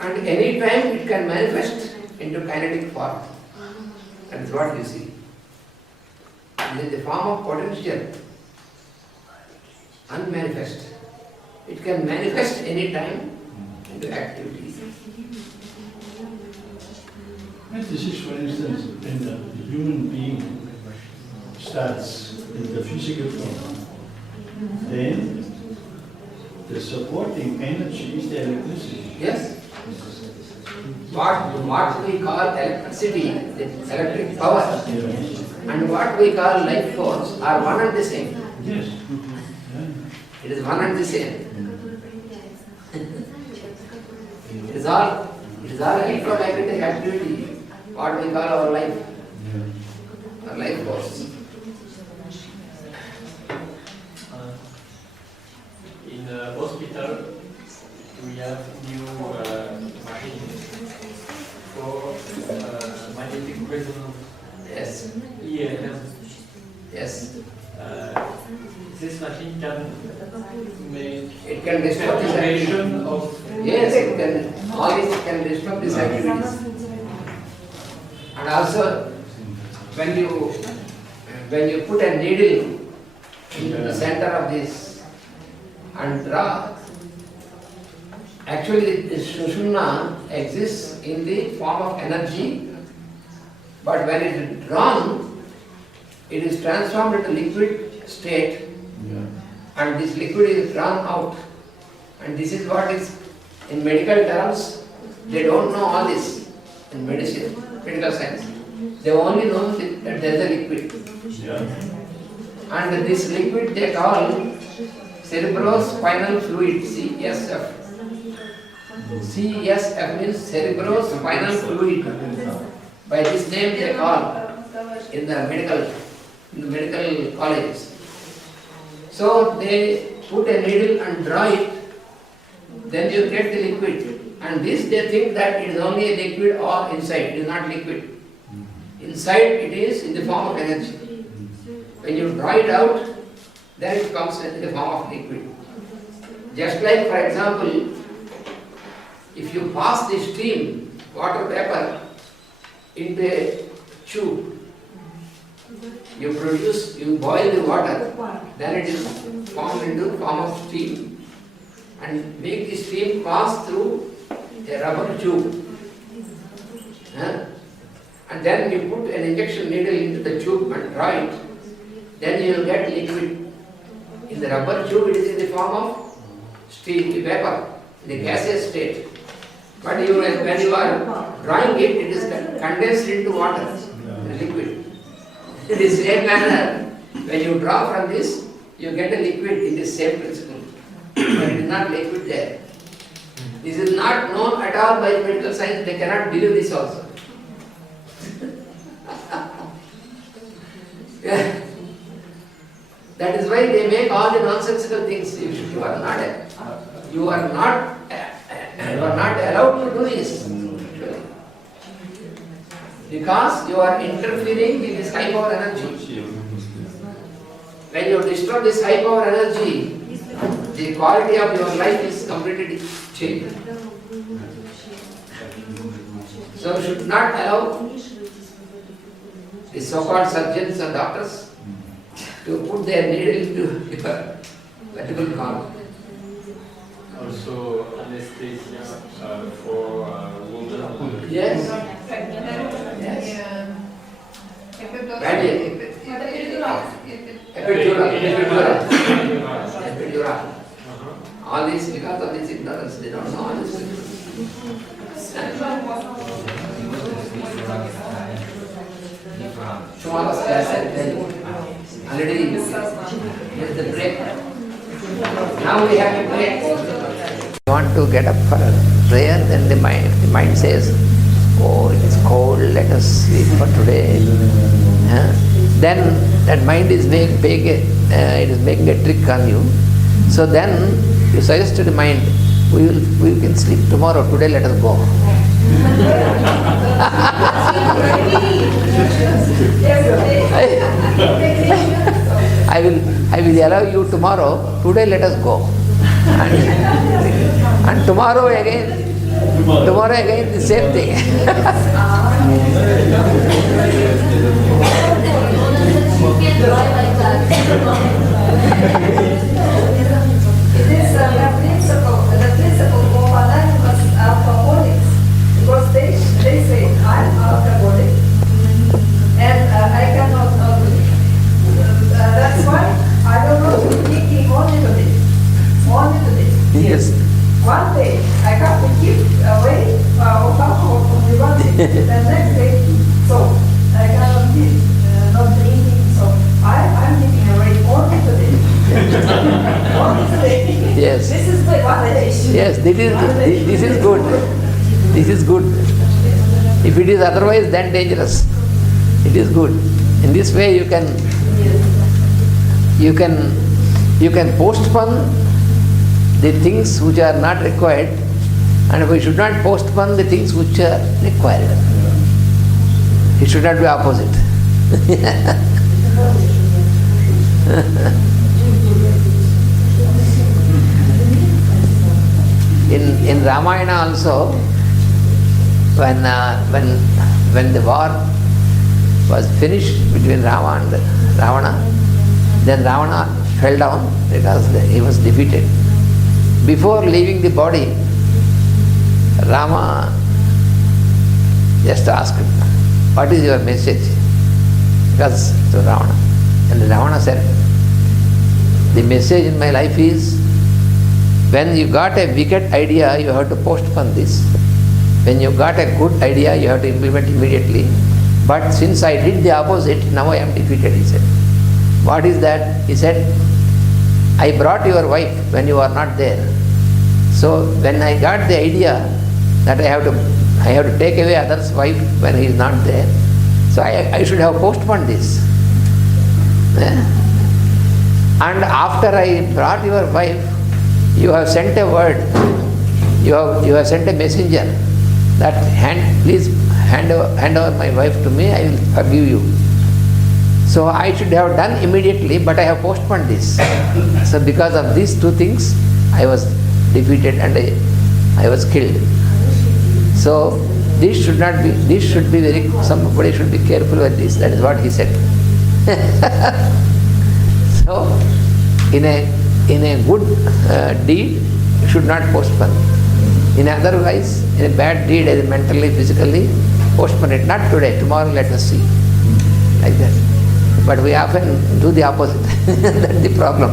And any time it can manifest into kinetic form. That is what you see. It is in the form of potential, unmanifest. It can manifest any time into activities. And this is, for instance, when the human being starts in the physical form, then the supporting energy is the electricity. Yes. What we call electricity, the electric power, and what we call life force are one and the same. Yes. It is one and the same. It is all electromagnetic activity, what we call our life, our life force. In the hospital, we have new machines for magnetic resonance. Yes. EMF. Yes. This machine can make It can disrupt this information activity. of Yes, it can. All this can disrupt these activities. And also, when you put a needle in the center of this and draw, actually the Sushumna exists in the form of energy, but when it is drawn, it is transformed into liquid state, and this liquid is drawn out. And this is what is, in medical terms, they don't know all this in medicine, medical science. They only know that there is a liquid. And this liquid they call cerebrospinal fluid, CSF. CSF means cerebrospinal fluid. By this name they call in the medical colleges. So they put a needle and draw it, then you get the liquid. And this they think that it is only a liquid or inside, it is not liquid. Inside it is in the form of energy. When you draw it out, then it comes in the form of liquid. Just like, for example, if you pass the steam, water vapor, into a tube, you boil the water, then it is formed into form of steam, and make the steam pass through a rubber tube. And then you put an injection needle into the tube and draw it, then you will get liquid. In the rubber tube it is in the form of steam, vapor, in the gaseous state. But when you are drawing it, it is condensed into water, liquid. In the same manner, when you draw from this, you get a liquid in the same principle. But it is not liquid there. This is not known at all by medical science, they cannot believe this also. Yeah. That is why they make all the nonsensical things. You are not allowed to do this. Because you are interfering with this high power energy. When you disturb this high power energy, the quality of your life is completely changed. So you should not allow the so-called surgeons and doctors to put their needle into your vertical column. also anesthesia for women. Yes. Yes. Epidural. All this because of this ignorance, they don't know all this. Tomorrow's class at 10. Already here's the break. Now we have to break. You want to get up for a prayer, then the mind says, oh, it is cold, let us sleep for today. Then that mind is making a trick on you. So then you suggest to the mind, we can sleep tomorrow, today let us go. I will allow you tomorrow, today let us go. And tomorrow again, Tomorrow again the same thing. It is the principle of anonymous alcoholics, because they say, I'm alcoholic, and I cannot do it. That's why I don't want to be thinking only to this. Yes. One day, I have to keep away alcohol from the one day. The next day, so I cannot be not drinking. So I'm keeping away only today. Only today. Yes. This is my one day. Yes, this is good. This is good. If it is otherwise, then dangerous. It is good. In this way, you can postpone the things which are not required, and we should not postpone the things which are required. It should not be opposite. In Ramayana also, when the war was finished between Rama and Ravana, then Ravana fell down because he was defeated. Before leaving the body, Rama just asked, what is your message? Because to Ravana. And Ravana said, the message in my life is, when you got a wicked idea, you have to postpone this. When you got a good idea, you have to implement immediately. But since I did the opposite, now I am defeated, he said. What is that? He said, I brought your wife when you are not there. So when I got the idea that I have to take away other's wife when he is not there, so I should have postponed this. And after I brought your wife, you have sent a word, you have sent a messenger that please hand over my wife to me, I will forgive you. So I should have done immediately, but I have postponed this. So because of these two things, I was defeated and I was killed. So this should be somebody should be careful with this. That is what he said. So in a good deed, you should not postpone. In otherwise, in a bad deed, either mentally, physically, postpone it. Not today, tomorrow let us see. Like that. But we often do the opposite. That's the problem.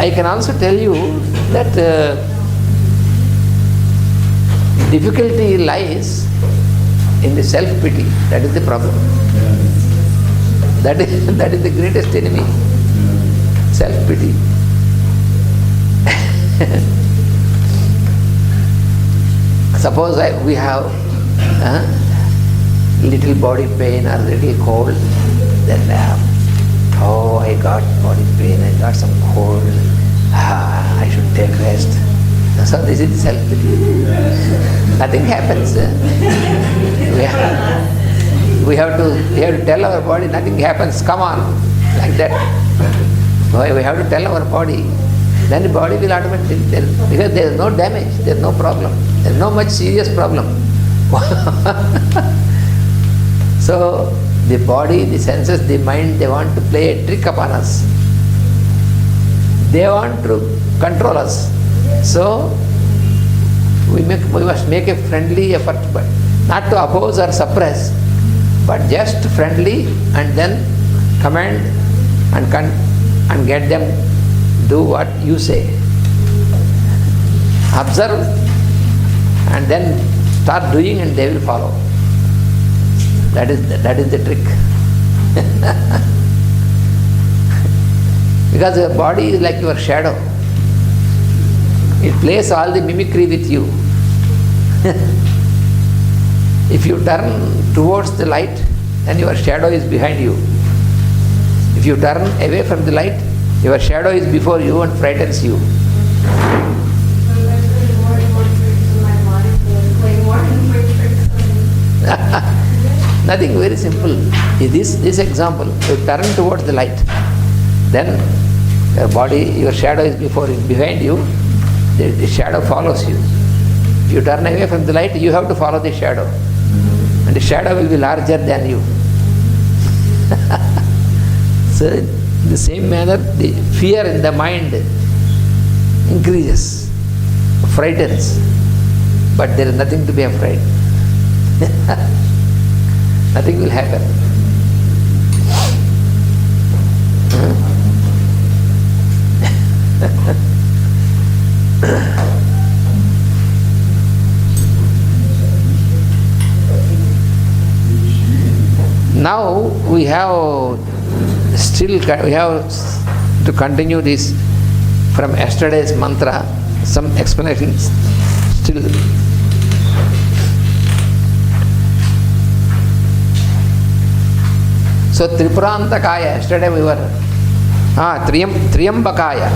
I can also tell you that difficulty lies in the self-pity. That is the problem. That is the greatest enemy. Self-pity. Suppose we have little body pain or little cold, then I got body pain, I got some cold, I should take rest. So this is self-pity. Nothing happens. We have to tell our body nothing happens, come on, like that. We have to tell our body, then the body will automatically tell, because there is no damage, there is no problem, there is no much serious problem. So the body, the senses, the mind, they want to play a trick upon us. They want to control us. So we must make a friendly effort, but not to oppose or suppress, but just friendly, and then command and get them do what you say. Observe and then start doing, and they will follow. That is the trick. Because your body is like your shadow. It plays all the mimicry with you. If you turn towards the light, then your shadow is behind you. If you turn away from the light, your shadow is before you and frightens you. Nothing, very simple. This example, you turn towards the light. then your body, your shadow is behind you, the shadow follows you. If you turn away from the light, you have to follow the shadow. And the shadow will be larger than you. So, in the same manner, the fear in the mind increases, frightens, but there is nothing to be afraid. Nothing will happen. Now we have to continue this from yesterday's mantra, some explanations still. So Tripurantakaya, yesterday we were Triyambakaya.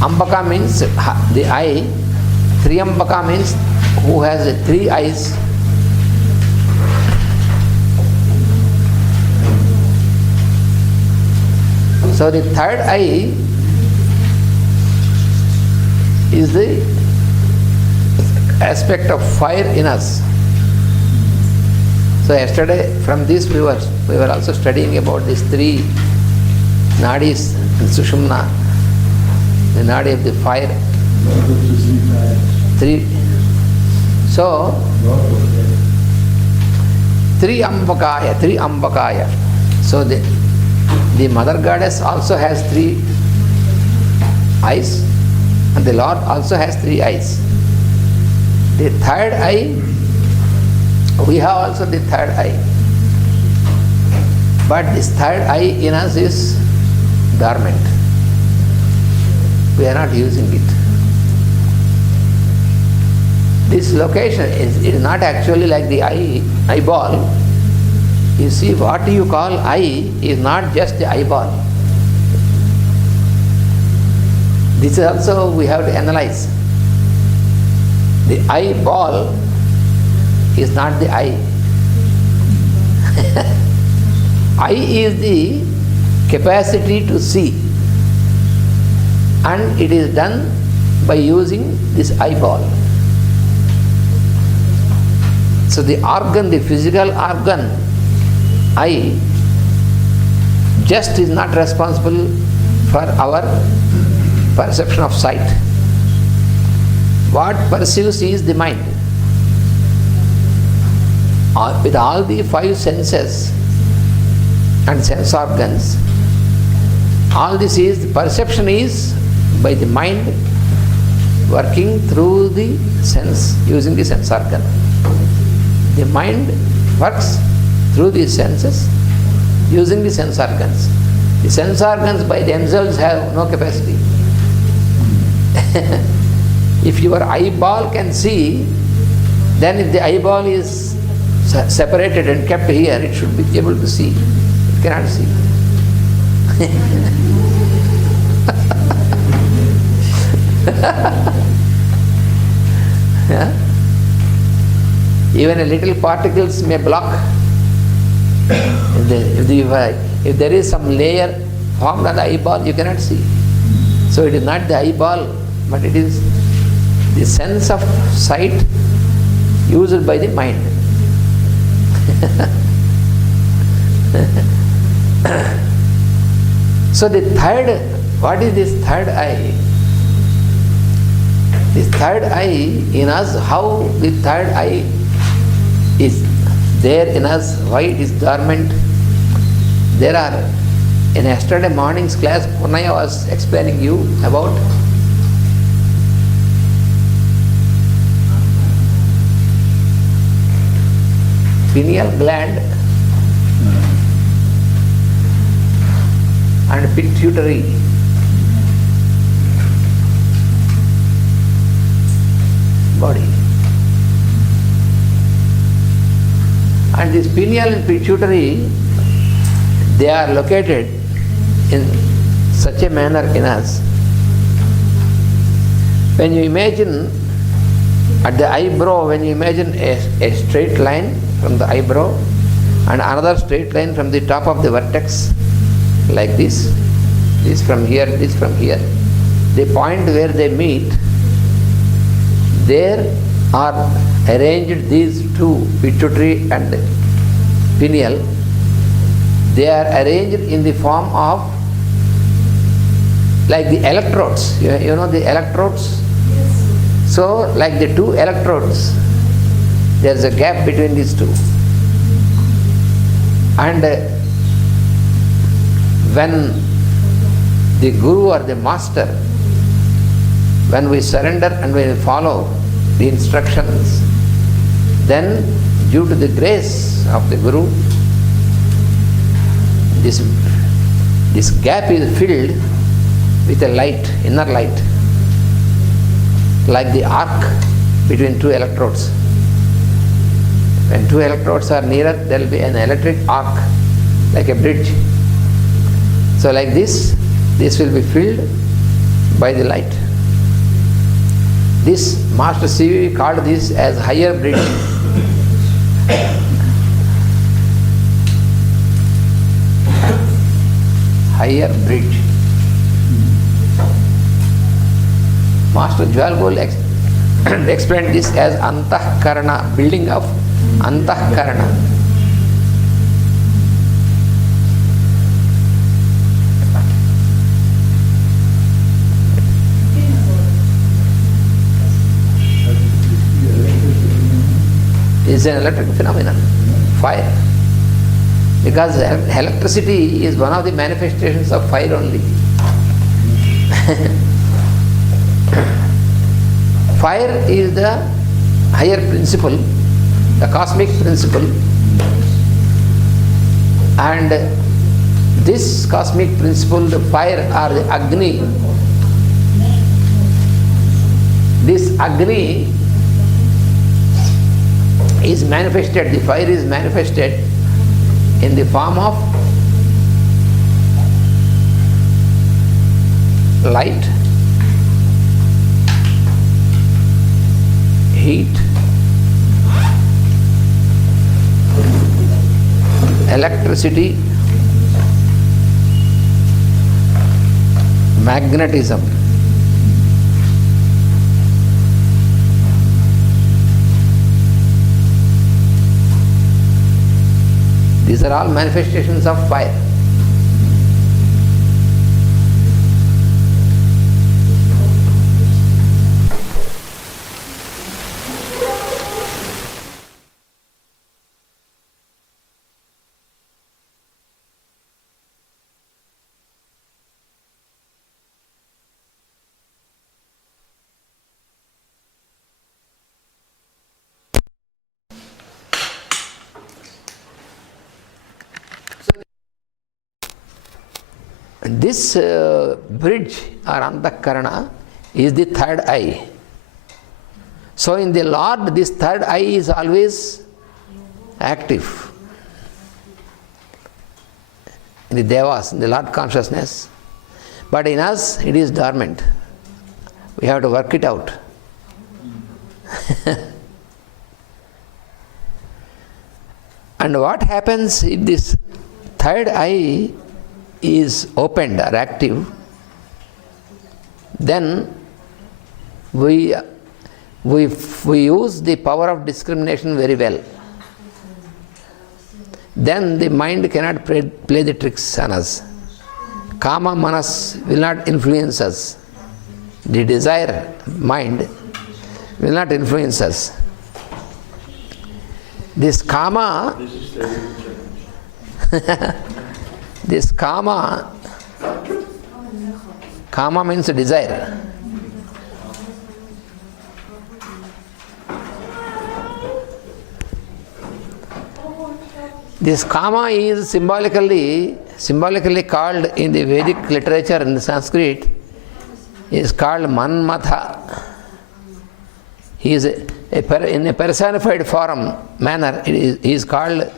Ambaka means the eye. Triyambaka means who has 3 eyes. So the third eye is the aspect of fire in us. So yesterday from this we were also studying about these 3 nadis in Sushumna, the nadi of the fire. 3. So, Triambakaya. So the mother goddess also has 3 eyes, and the Lord also has 3 eyes. The third eye, we have also the third eye. But this third eye in us is dormant. We are not using it. This location is not actually like the eyeball. You see, what you call eye is not just the eyeball. This is also we have to analyze. The eyeball is not the eye. Eye is the capacity to see, and it is done by using this eyeball. So the organ, the physical organ, eye, just is not responsible for our perception of sight. What perceives is the mind. With all the 5 senses and sense organs, all this is, the perception is by the mind working through the sense, using the sense organ. The mind works through the senses, using the sense organs. The sense organs by themselves have no capacity. If your eyeball can see, then if the eyeball is separated and kept here, it should be able to see. It cannot see. Yeah? Even a little particles may block. If there is some layer formed on the eyeball, you cannot see. So it is not the eyeball, but it is the sense of sight used by the mind. So the third, what is this third eye? This third eye in us, how the third eye is there in us, why it is dormant? There are, in yesterday morning's class, Purnaya was explaining you about pineal gland and pituitary. Body. And this pineal and pituitary, they are located in such a manner in us. When you imagine at the eyebrow, when you imagine a straight line from the eyebrow, and another straight line from the top of the vertex like this. This from here, this from here. The point where they meet, there are arranged these two, pituitary and pineal. They are arranged in the form of like the electrodes. You know the electrodes? Yes. So, like the two electrodes, there is a gap between these two. And when the Guru or the Master, when we surrender and we follow the instructions, then due to the grace of the Guru, this gap is filled with a light, inner light, like the arc between two electrodes. When two electrodes are nearer, there will be an electric arc, like a bridge. So like this will be filled by the light. This Master C.V. called this as higher bridge. Higher bridge. Master Jwalgol explained this as Antahkarana, building of Antahkarana. Is an electric phenomenon, fire. Because electricity is one of the manifestations of fire only. Fire is the higher principle, the cosmic principle, and this cosmic principle, the fire or the Agni, this Agni is manifested, the fire is manifested in the form of light, heat, electricity, magnetism. These are all manifestations of fire. This bridge or Antahkarana is the third eye. So in the Lord, this third eye is always active. In the Devas, in the Lord consciousness. But in us, it is dormant. We have to work it out. And what happens if this third eye is opened or active, then we use the power of discrimination very well. Then the mind cannot play the tricks on us. Kama manas will not influence us. The desire mind will not influence us. This kama, this kama means desire. This kama is symbolically called in the Vedic literature, in the Sanskrit, is called Manmatha. He is in a personified form manner. He is called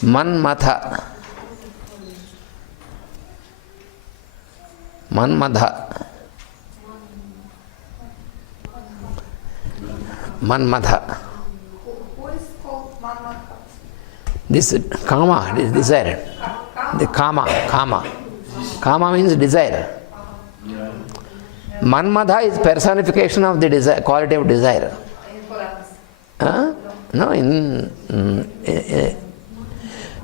Manmatha. Manmatha. Manmatha. Who is called Manmatha? This kama, this desire. The kama means desire. Manmadha is personification of the desire, quality of desire. No,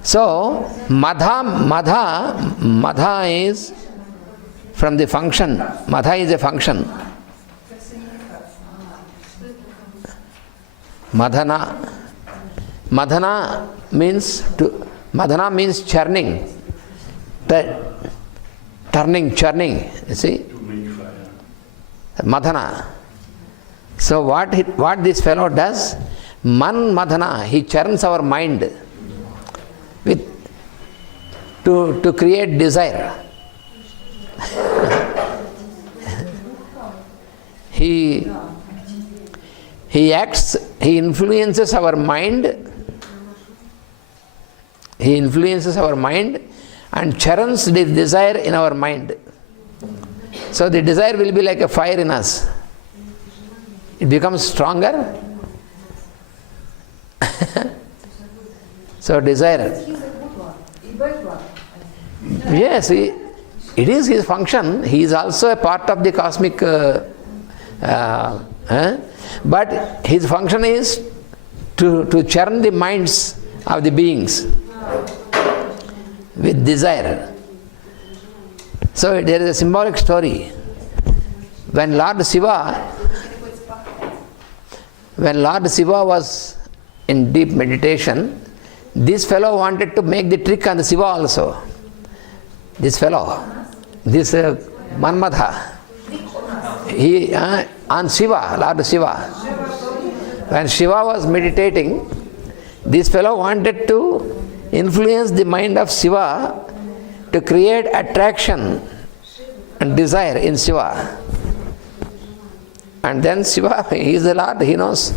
so madha is from the function. Madha is a function. Madhana means churning. Churning, you see? Madhana. So what this fellow does? Madhana, he churns our mind to create desire. He influences our mind. He influences our mind and churns the desire in our mind. So the desire will be like a fire in us. It becomes stronger. So desire. Yes, it is his function. He is also a part of the cosmic, but his function is to churn the minds of the beings with desire. So there is a symbolic story. When Lord Shiva was in deep meditation, this fellow wanted to make the trick on the Shiva also. This fellow, Manmadha, he on Shiva, Lord Shiva. When Shiva was meditating, this fellow wanted to influence the mind of Shiva to create attraction and desire in Shiva. And then Shiva, he is the Lord, he knows.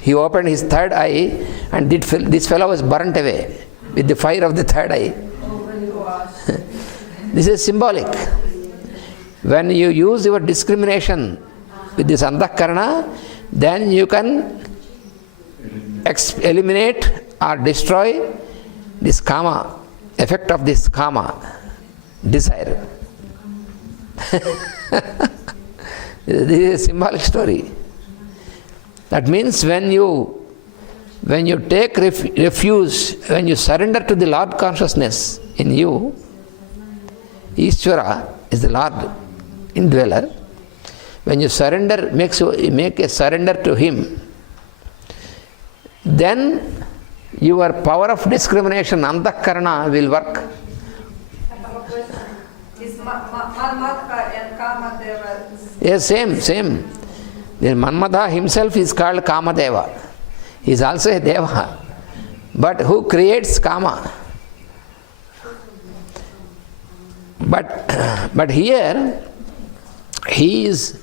He opened his third eye and this fellow was burnt away with the fire of the third eye. This is symbolic. When you use your discrimination with this antahkarana, then you can eliminate or destroy this kama, effect of this kama, desire. This is a symbolic story. That means when you take refuge, when you surrender to the Lord consciousness in you, Ishvara is the Lord indweller. When you surrender, make a surrender to Him, then your power of discrimination, antahkarana, will work. Is Manmadha and Kamadeva? Yes, same. The Manmadha himself is called Kamadeva. He is also a Deva. But who creates Kama? But here he is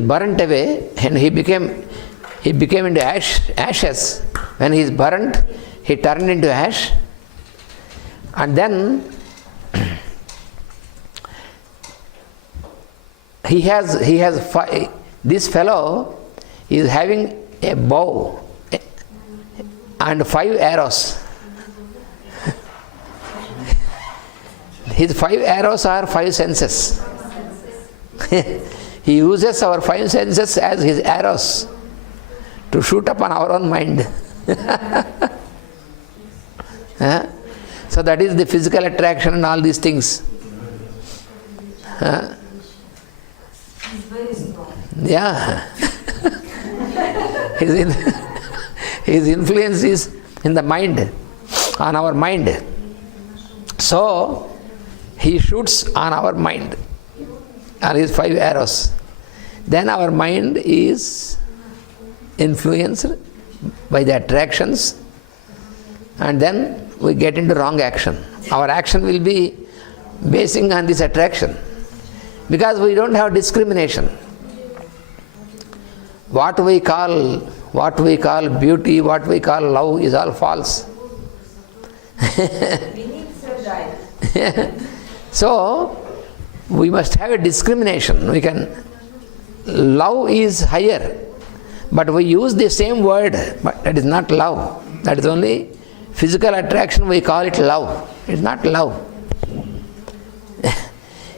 burnt away and he became into ashes. When he is burnt, he turned into ash. And then this fellow is having a bow and 5 arrows. His 5 arrows are 5 senses. He uses our 5 senses as his arrows to shoot upon our own mind. So that is the physical attraction and all these things. Yeah. His influence is in the mind, on our mind. So he shoots on our mind, on his 5 arrows. Then our mind is influenced by the attractions, and then we get into wrong action. Our action will be basing on this attraction, because we don't have discrimination. What we call beauty, what we call love is all false. So we must have a discrimination. Love is higher, But we use the same word, but that is not love. That is only physical attraction, we call it love. It is not love.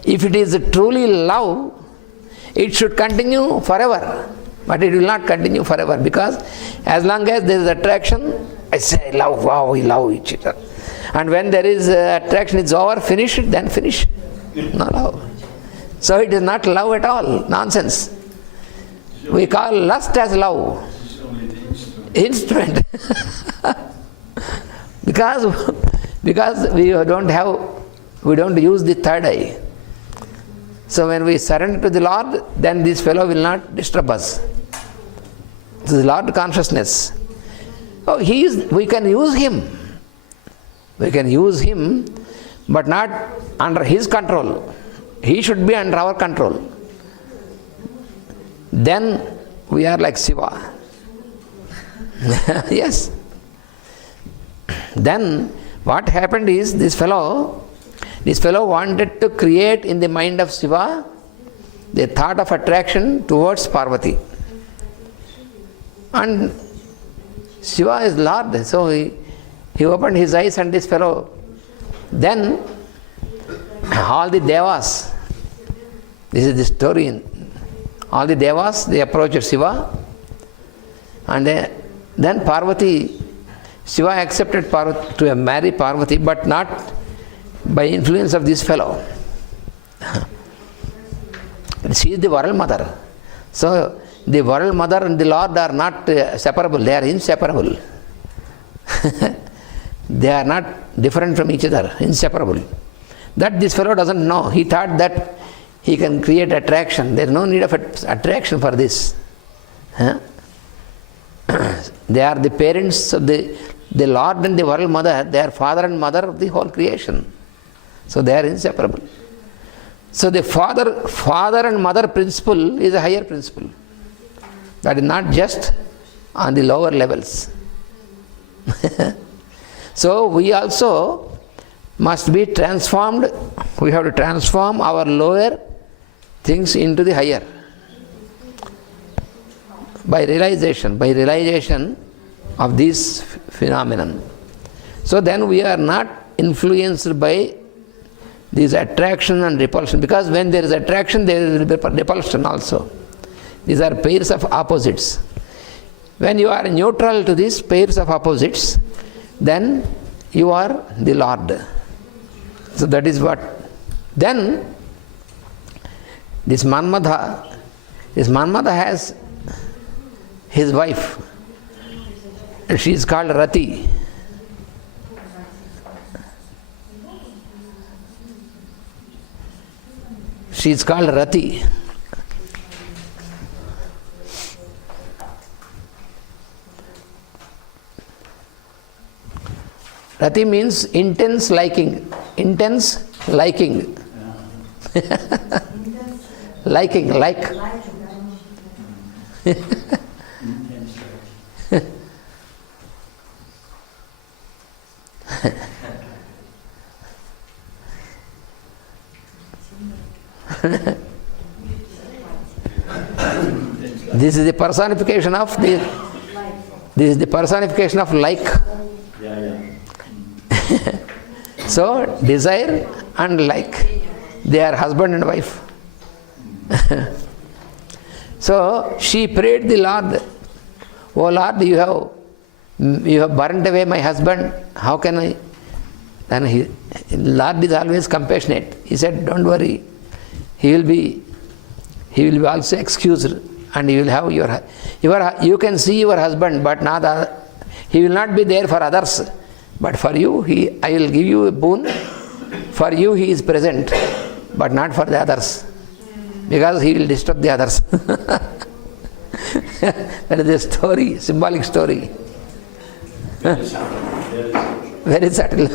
If it is truly love, it should continue forever. But it will not continue forever, because as long as there is attraction, I say love, wow, we love each other. And when there is attraction, it's over, finish it, then finish. No love. So it is not love at all, nonsense. We call lust as love. Instrument. because we don't use the third eye. So when we surrender to the Lord, then this fellow will not disturb us. This is Lord consciousness. Oh, we can use him. We can use him, but not under his control. He should be under our control. Then we are like Shiva. Yes. Then what happened is this fellow wanted to create in the mind of Shiva the thought of attraction towards Parvati. And Shiva is Lord, so he opened his eyes, and this fellow, then all the Devas, this is the story, all the Devas, they approached Shiva, and then Parvati, Shiva accepted to marry Parvati, but not by influence of this fellow. She is the world mother. So the world mother and the Lord are not separable, they are inseparable. They are not different from each other, inseparable. That this fellow doesn't know. He thought that he can create attraction. There is no need of attraction for this. They are the parents of the Lord and the world mother. They are father and mother of the whole creation. So they are inseparable. So the father and mother principle is a higher principle. That is not just on the lower levels. So we also must be transformed. We have to transform our lower things into the higher. By realization of this phenomenon. So then we are not influenced by this attraction and repulsion, because when there is attraction, there is repulsion also. These are pairs of opposites. When you are neutral to these pairs of opposites, then you are the Lord. So that is what. Then this Manmadha has his wife. She is called Rati. She is called Rati. Rati means intense liking. Intense liking. Liking, like. This is the personification of like. So desire and like, they are husband and wife. So she prayed the Lord, "Oh Lord, you have burnt away my husband. How can I?" And Lord is always compassionate. He said, "Don't worry. He will be also excused, and you will have you can see your husband, but he will not be there for others. But for you, I will give you a boon. For you, he is present, but not for the others, because he will disturb the others." That is a story, symbolic story. Very subtle.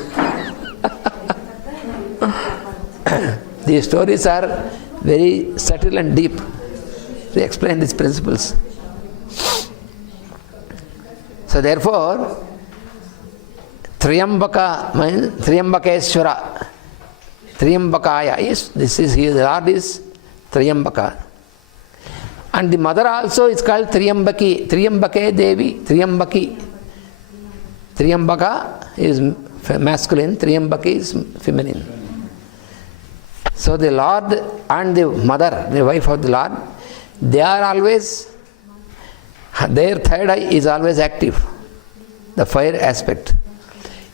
These stories are very subtle and deep to explain these principles. So therefore, Triyambaka means Triyambakeshwara. Triyambakaya is, the Lord is Triyambaka. And the mother also is called Triyambaki. Triyambake Devi. Triyambaki. Triyambaka is masculine, Triyambaki is feminine. So the Lord and the mother, the wife of the Lord, they are always, their third eye is always active, the fire aspect.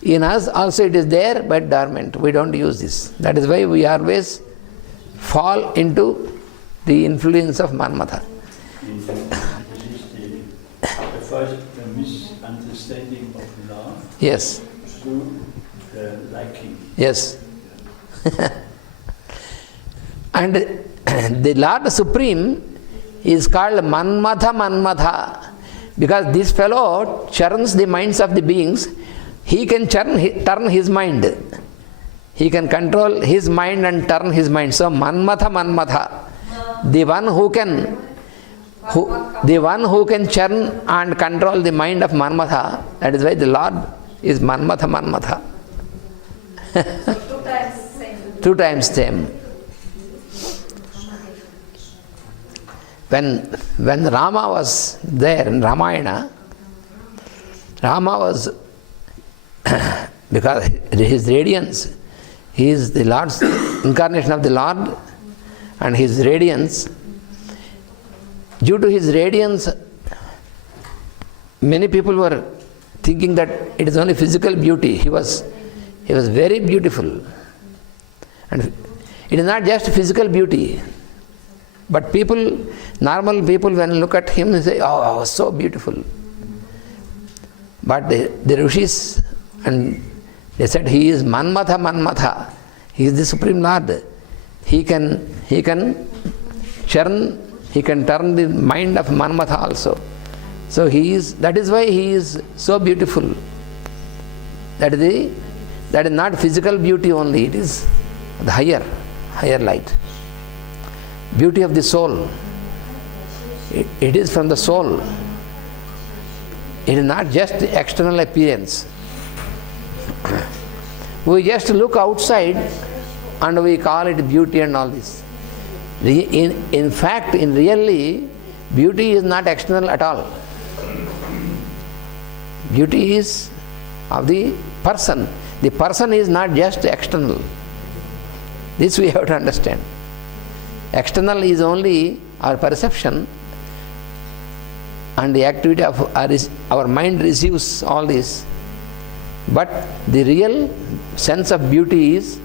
In us also it is there but dormant. We don't use this. That is why we always fall into the influence of Manmatha. The first misunderstanding of love. Yes. Through the liking. Yes. And the Lord Supreme is called Manmatha, because this fellow churns the minds of the beings. He can turn his mind. He can control his mind and turn his mind. So Manmatha, the one who can churn and control the mind of Manmatha. That is why the Lord is Manmatha. 2 times same. 2 times same. When Rama was there in Ramayana, Rama was, because his radiance, he is the Lord's incarnation of the Lord, and his radiance, due to his radiance, many people were thinking that it is only physical beauty. He was very beautiful. And it is not just physical beauty. But normal people, when look at him, they say, oh, so beautiful. But the rishis, and they said, he is Manmatha. He is the Supreme Lord. He can turn the mind of Manmatha also. So that is why he is so beautiful. That is not physical beauty only, it is the higher light. Beauty of the soul. It is from the soul. It is not just the external appearance. We just look outside and we call it beauty and all this. In fact, in really, beauty is not external at all. Beauty is of the person. The person is not just external. This we have to understand. External is only our perception, and the activity of our mind receives all this. But the real sense of beauty is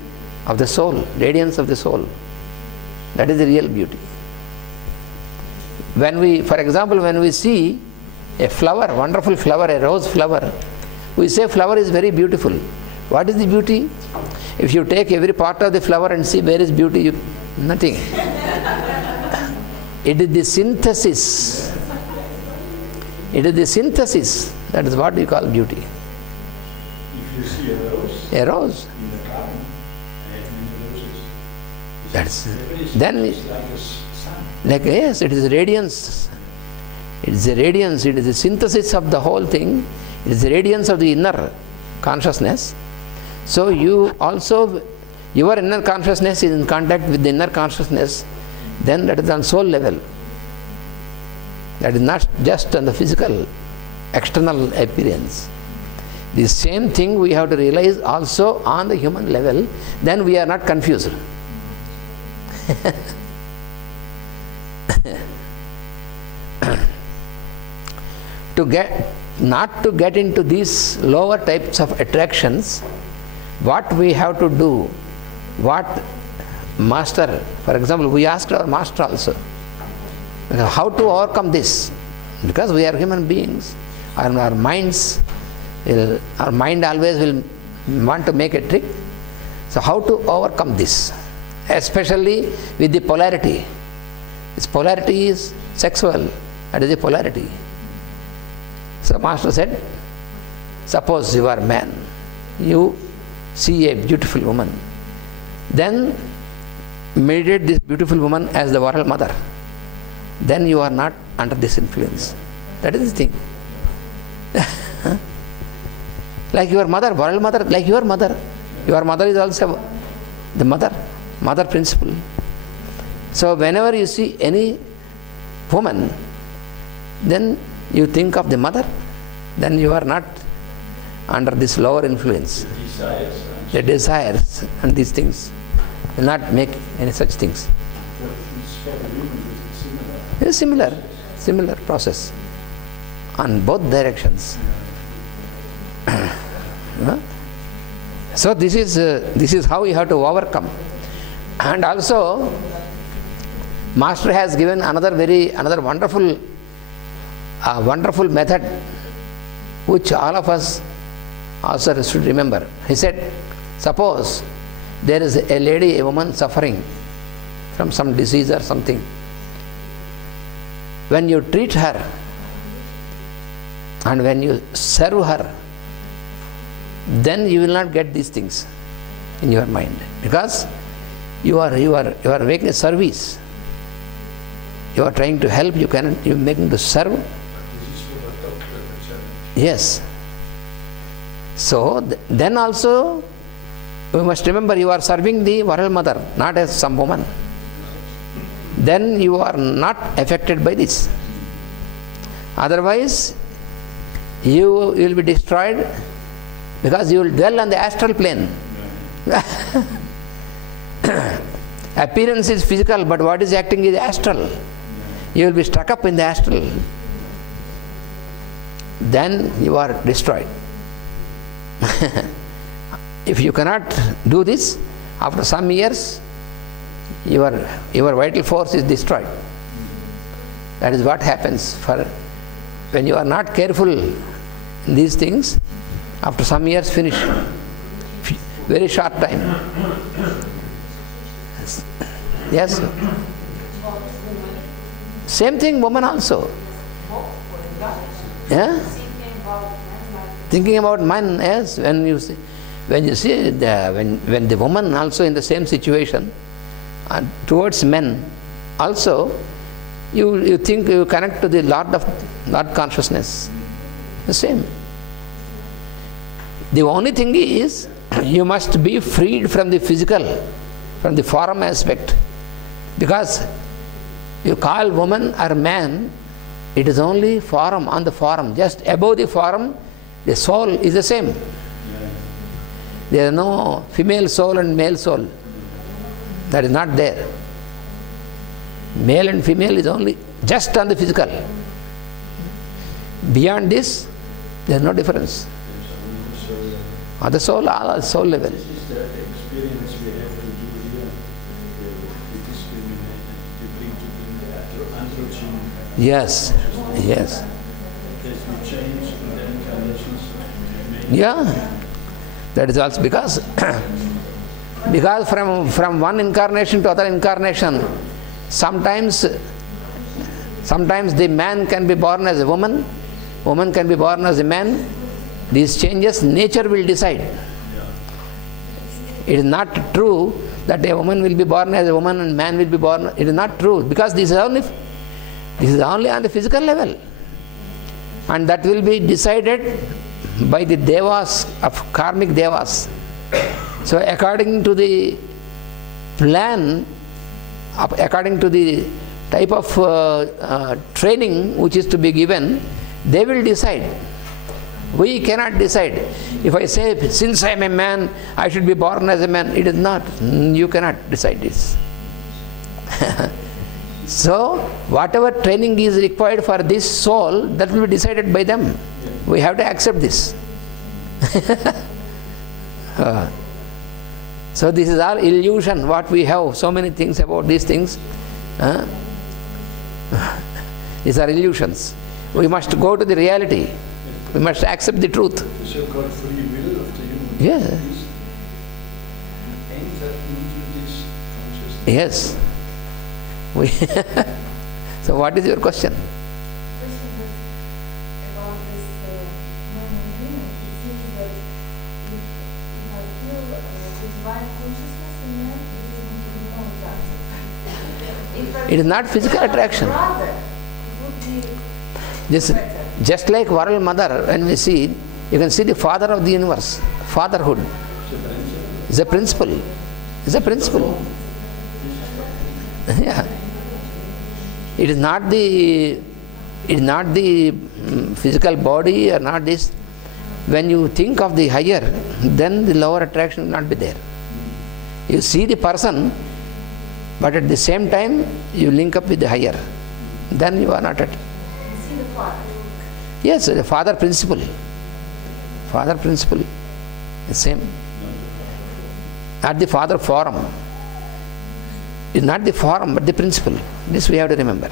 of the soul, radiance of the soul. That is the real beauty. For example, when we see a flower, wonderful flower, a rose flower, we say flower is very beautiful. What is the beauty? If you take every part of the flower and see where is beauty, nothing. It is the synthesis. It is the synthesis. That is what we call beauty. If you see A rose. in the garden, That's it's then like a sun. yes, it is radiance. It is a radiance. It is the synthesis of the whole thing. It is the radiance of the inner consciousness. So your inner consciousness is in contact with the inner consciousness. Then that is on soul level. That is not just on the physical, external appearance. The same thing we have to realize also on the human level. Then we are not confused. Not to get into these lower types of attractions, what we have to do, what master, for example, we asked our master also, how to overcome this? Because we are human beings, and our mind always will want to make a trick. So how to overcome this? Especially with the polarity. This polarity is sexual. That is the polarity. So master said, suppose you are a man, you see a beautiful woman, then meditate this beautiful woman as the world mother. Then you are not under this influence. That is the thing. Like your mother, world mother, like your mother. Your mother is also the mother principle. So whenever you see any woman, then you think of the mother, then you are not under this lower influence. The desires and these things will not make any such things. It's similar process on both directions. So this is how you have to overcome. And also, Master has given another wonderful method, which all of us also should remember. He said, suppose there is a woman suffering from some disease or something. When you treat her and when you serve her, then you will not get these things in your mind, because you are making a service. You are trying to help. You are making to serve. Yes. So then also we must remember, you are serving the world mother, not as some woman. Then you are not affected by this. Otherwise, you will be destroyed, because you will dwell on the astral plane. Appearance is physical, but what is acting is astral. You will be stuck up in the astral. Then you are destroyed. If you cannot do this, after some years, your vital force is destroyed. That is what happens when you are not careful in these things. After some years, finish. Very short time. Yes. Same thing, woman also. Yeah. Thinking about man, yes. When you see when the woman also in the same situation, towards men, also, you think you connect to the Lord consciousness. The same. The only thing is, you must be freed from the physical, from the form aspect. Because you call woman or man, it is only form on the form. Just above the form, the soul is the same. There is no female soul and male soul. That is not there. Male and female is only just on the physical. Beyond this, there is no difference. On the soul, all soul level. This is the experience we have to do here. The discrimination we bring to the androgen. Yes, yes. As we change in the incarnations. Yeah. That is also because from one incarnation to other incarnation, sometimes the man can be born as a woman can be born as a man. These changes, nature will decide. It is not true that a woman will be born as a woman and man will be born. It is not true, because this is only on the physical level, and that will be decided by the devas of karmic devas. So according to the plan, according to the type of training which is to be given, they will decide. We cannot decide. If I say, since I am a man, I should be born as a man, it is not. You cannot decide this. So, whatever training is required for this soul, that will be decided by them. We have to accept this. So this is all illusion, what we have, so many things about these things. These are illusions. We must go to the reality. We must accept the truth. The so-called free will of the human Yeah. beings enter into this consciousness. Yes. So what is your question? About this man and woman, it seems that if I feel divine consciousness in man, it is going to be no attraction. It is not physical attraction. Rather, it would be better. Just like world mother, when we see, you can see the father of the universe. Fatherhood is a principle. It's a principle. Yeah. It is not the physical body or not this. When you think of the higher, then the lower attraction will not be there. You see the person, but at the same time you link up with the higher. Then you are not at. See the Father. Yes, the father principle. Father principle is same. Not the father form. It's not the form, but the principle. This we have to remember.